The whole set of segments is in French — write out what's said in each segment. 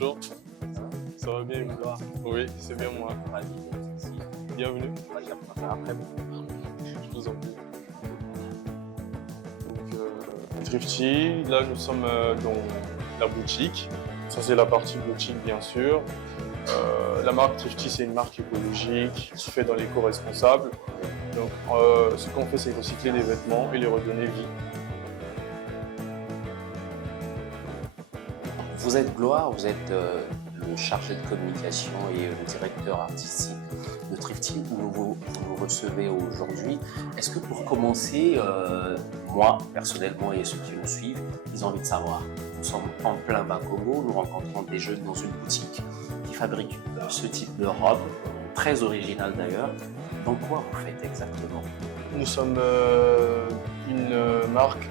Bonjour, ça va bien? Bonjour. Oui, c'est bien moi. Ravi d'être ici. Bienvenue. Moi, j'apprends après. Je vous en prie. Donc, Thrifty, là nous sommes dans la boutique. Ça c'est la partie boutique bien sûr. La marque Thrifty c'est une marque écologique qui fait dans l'éco-responsable. Donc ce qu'on fait c'est recycler des vêtements et les redonner vie. Vous êtes Gloire, vous êtes le chargé de communication et le directeur artistique de Thrifty, où vous nous recevez aujourd'hui. Est-ce que pour commencer, moi personnellement et ceux qui nous suivent, ils ont envie de savoir. Nous sommes en plein Bakomo, nous rencontrons des jeunes dans une boutique qui fabrique ce type de robe, très originale d'ailleurs. Donc quoi vous faites exactement? Nous sommes une marque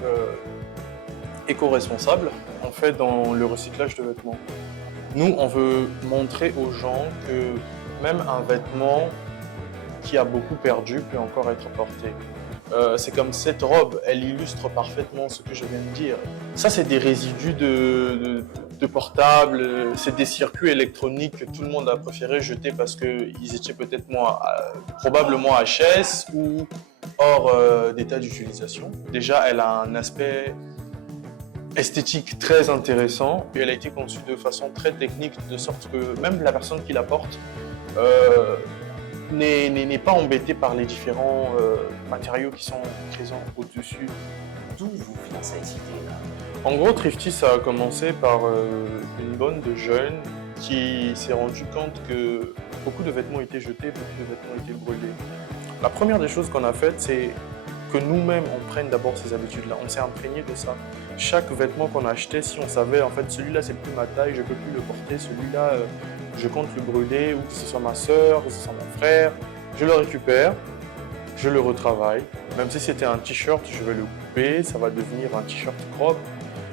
éco-responsable, en fait, dans le recyclage de vêtements. Nous, on veut montrer aux gens que même un vêtement qui a beaucoup perdu peut encore être porté. C'est comme cette robe, elle illustre parfaitement ce que je viens de dire. Ça, c'est des résidus de portables, c'est des circuits électroniques que tout le monde a préféré jeter parce qu'ils étaient peut-être probablement HS ou hors d'état d'utilisation. Déjà, elle a un aspect esthétique très intéressant et elle a été conçue de façon très technique, de sorte que même la personne qui la porte n'est pas embêtée par les différents matériaux qui sont présents au-dessus. D'où vous vient cette idée-là? En gros, Thrifty, ça a commencé par une bande de jeunes qui s'est rendu compte que beaucoup de vêtements étaient jetés, beaucoup de vêtements étaient brûlés. La première des choses qu'on a faites, c'est que nous-mêmes, on prenne d'abord ces habitudes-là. On s'est imprégné de ça. Chaque vêtement qu'on achetait, si on savait, en fait, celui-là, c'est plus ma taille, je ne peux plus le porter, celui-là, je compte le brûler, ou que ce soit ma sœur, que ce soit mon frère, je le récupère, je le retravaille. Même si c'était un t-shirt, je vais le couper, ça va devenir un t-shirt crop.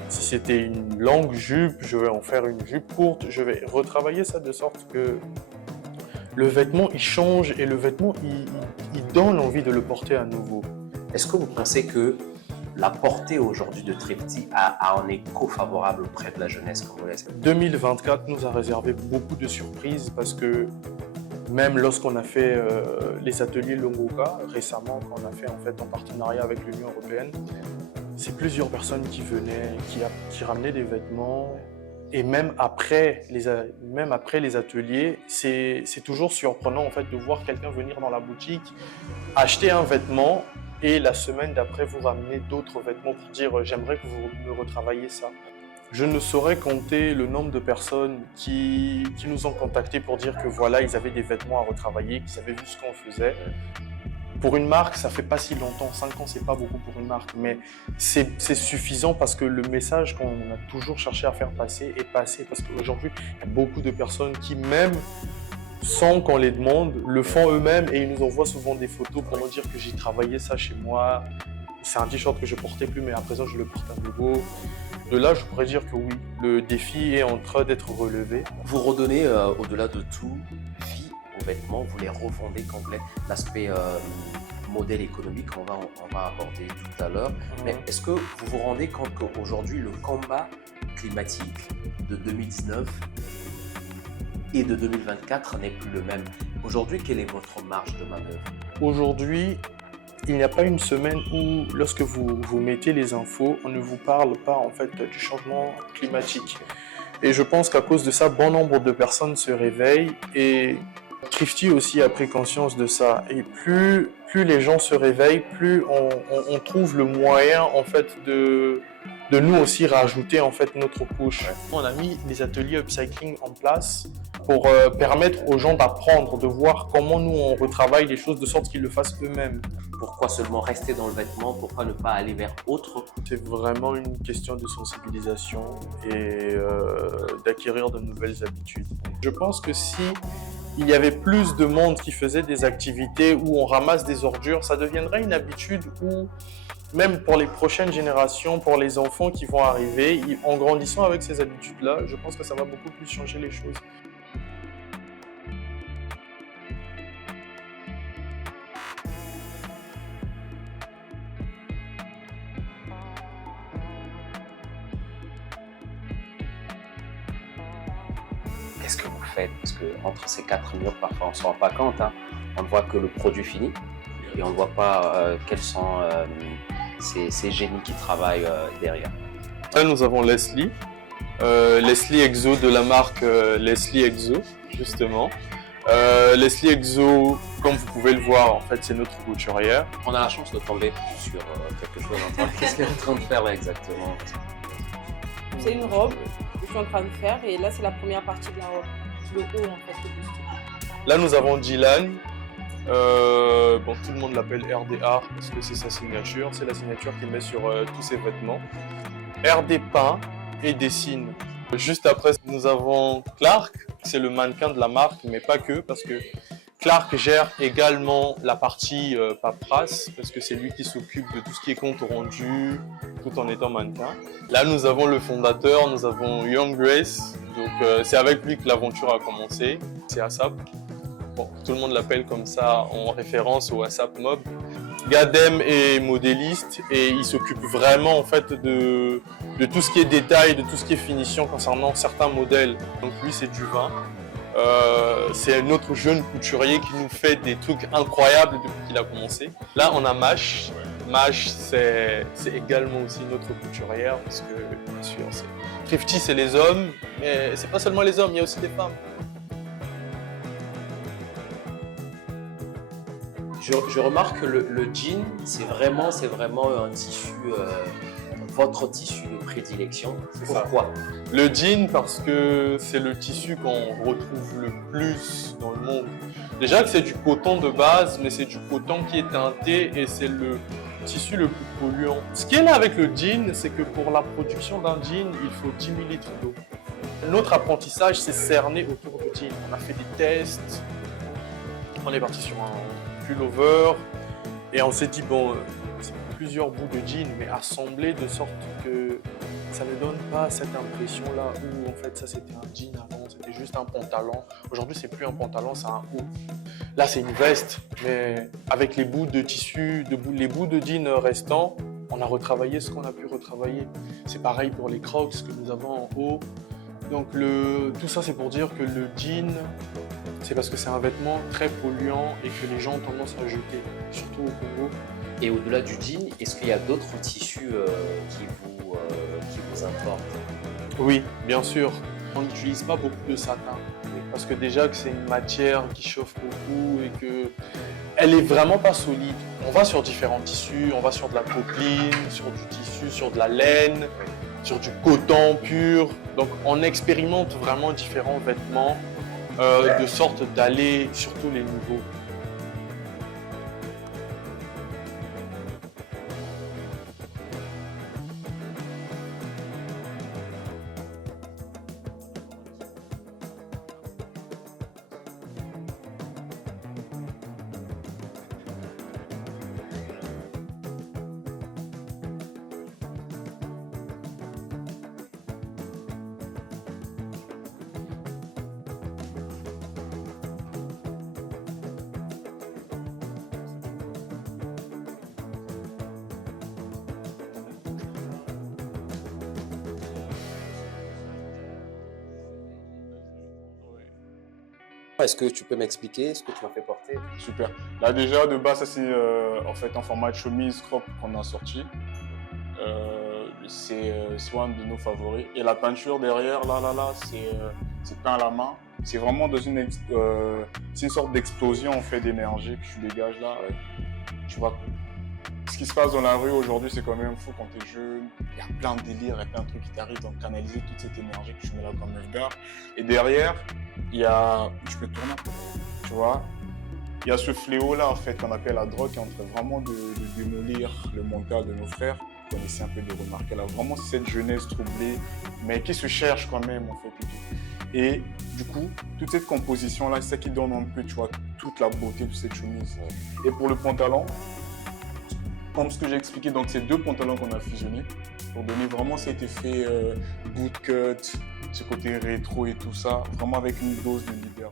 Si c'était une longue jupe, je vais en faire une jupe courte, je vais retravailler ça de sorte que le vêtement, il change et le vêtement, il donne envie de le porter à nouveau. Est-ce que vous pensez que la portée aujourd'hui de Thrifty a un écho favorable auprès de la jeunesse congolaise? 2024 nous a réservé beaucoup de surprises parce que même lorsqu'on a fait les ateliers Longoka récemment, qu'on a fait en fait en partenariat avec l'Union européenne, c'est plusieurs personnes qui venaient, qui ramenaient des vêtements. Et même après les ateliers, c'est toujours surprenant en fait de voir quelqu'un venir dans la boutique, acheter un vêtement et la semaine d'après vous ramener d'autres vêtements pour dire j'aimerais que vous me retravailliez ça. Je ne saurais compter le nombre de personnes qui nous ont contactés pour dire que voilà, ils avaient des vêtements à retravailler, qu'ils avaient vu ce qu'on faisait. Pour une marque, ça fait pas si longtemps, 5 ans, c'est pas beaucoup pour une marque, mais c'est suffisant parce que le message qu'on a toujours cherché à faire passer est passé. Parce qu'aujourd'hui, il y a beaucoup de personnes qui, même sans qu'on les demande, le font eux-mêmes et ils nous envoient souvent des photos pour nous dire que j'ai travaillé ça chez moi. C'est un t-shirt que je portais plus, mais à présent, je le porte à nouveau. De là, je pourrais dire que oui, le défi est en train d'être relevé. Vous redonnez, au-delà de tout, vie aux vêtements, vous les revendez complets. L'aspect modèle économique, on va aborder tout à l'heure. Mais est-ce que vous vous rendez compte qu'aujourd'hui, le combat climatique de 2019 et de 2024 n'est plus le même? Aujourd'hui, quelle est votre marge de manœuvre? Aujourd'hui, il n'y a pas une semaine où, lorsque vous mettez les infos, on ne vous parle pas en fait du changement climatique. Et je pense qu'à cause de ça, bon nombre de personnes se réveillent et Thrifty aussi a pris conscience de ça. Et plus les gens se réveillent, plus on trouve le moyen en fait de nous aussi rajouter en fait notre couche. On a mis des ateliers upcycling en place pour permettre aux gens d'apprendre, de voir comment nous on retravaille les choses de sorte qu'ils le fassent eux-mêmes. Pourquoi seulement rester dans le vêtement? Pourquoi ne pas aller vers autre? C'est vraiment une question de sensibilisation et d'acquérir de nouvelles habitudes. Je pense que si il y avait plus de monde qui faisait des activités où on ramasse des ordures, ça deviendrait une habitude où, même pour les prochaines générations, pour les enfants qui vont arriver, en grandissant avec ces habitudes-là, je pense que ça va beaucoup plus changer les choses. qu'est-ce que vous faites? Parce qu'entre ces quatre murs, parfois on ne se rend pas compte, hein. On ne voit que le produit fini et on ne voit pas quels sont ces génies qui travaillent derrière. Là, nous avons Leslie. Leslie Exo de la marque Leslie Exo, justement. Leslie Exo, comme vous pouvez le voir, en fait, c'est notre couturière. On a la chance de tomber sur quelque chose. Qu'est-ce qu'elle est en train de faire là exactement? C'est une robe que je suis en train de faire et là c'est la première partie de la robe, le haut en fait, le buste. Là, nous avons Dylan. Bon, tout le monde l'appelle RDA parce que c'est sa signature. C'est la signature qu'il met sur tous ses vêtements. RD peint et dessine. Juste après, nous avons Clark. C'est le mannequin de la marque, mais pas que, parce que Clark gère également la partie paperasse, parce que c'est lui qui s'occupe de tout ce qui est compte rendu, tout en étant mannequin. Là, nous avons le fondateur, nous avons Young Grace, donc c'est avec lui que l'aventure a commencé. C'est ASAP. Bon, tout le monde l'appelle comme ça en référence au ASAP Mob. Gadem est modéliste et il s'occupe vraiment en fait de tout ce qui est détail, de tout ce qui est finition concernant certains modèles. Donc lui c'est du vin. C'est un autre jeune couturier qui nous fait des trucs incroyables depuis qu'il a commencé. Là on a Mash. Mash c'est également aussi notre couturière parce que bien sûr Thrifty c'est les hommes, mais c'est pas seulement les hommes, il y a aussi des femmes. Je remarque que le jean, c'est vraiment un tissu, votre tissu de prédilection. Pourquoi? Le jean parce que c'est le tissu qu'on retrouve le plus dans le monde. Déjà que c'est du coton de base, mais c'est du coton qui est teinté et c'est le tissu le plus polluant. Ce qui est là avec le jean, c'est que pour la production d'un jean, il faut 10 000 litres d'eau. Notre apprentissage s'est cerné autour du jean. On a fait des tests, on est parti sur un pullover et on s'est dit bon c'est plusieurs bouts de jean mais assemblés de sorte que ça ne donne pas cette impression là où en fait ça c'était un jean avant, c'était juste un pantalon. Aujourd'hui c'est plus un pantalon, c'est un haut. Là c'est une veste mais avec les bouts de tissu, les bouts de jean restants, on a retravaillé ce qu'on a pu retravailler. C'est pareil pour les crocs que nous avons en haut. Donc tout ça c'est pour dire que le jean, c'est parce que c'est un vêtement très polluant et que les gens ont tendance à jeter, surtout au Congo. Et au-delà du jean, est-ce qu'il y a d'autres tissus qui vous importent? Oui, bien sûr. On n'utilise pas beaucoup de satin parce que déjà que c'est une matière qui chauffe beaucoup et que elle est vraiment pas solide. On va sur différents tissus, on va sur de la popeline, sur du tissu, sur de la laine, sur du coton pur. Donc on expérimente vraiment différents vêtements de sorte d'aller sur tous les niveaux. Est-ce que tu peux m'expliquer ce que tu m'as fait porter? Super. Là déjà de base ça c'est en fait un format de chemise crop qu'on a sorti. C'est un de nos favoris. Et la peinture derrière là c'est peint à la main. C'est vraiment dans c'est une sorte d'explosion en fait d'énergie que tu dégages là. Tu vois, ce qui se passe dans la rue aujourd'hui c'est quand même fou quand tu es jeune. Il y a plein de délires, il y a plein de trucs qui t'arrivent, donc canaliser toute cette énergie que tu mets là comme un gars. Et derrière, il y a, tu peux tourner, tu vois, il y a ce fléau là en fait qu'on appelle la drogue qui est en train vraiment de démolir le mental de nos frères. On essaie un peu de remarquer là, vraiment cette jeunesse troublée, mais qui se cherche quand même en fait. Et du coup, toute cette composition là, c'est ça qui donne un peu, tu vois, toute la beauté de cette chemise. Et pour le pantalon, comme ce que j'ai expliqué, donc c'est deux pantalons qu'on a fusionnés pour donner vraiment cet effet bootcut, ce côté rétro et tout ça, vraiment avec une dose de leader.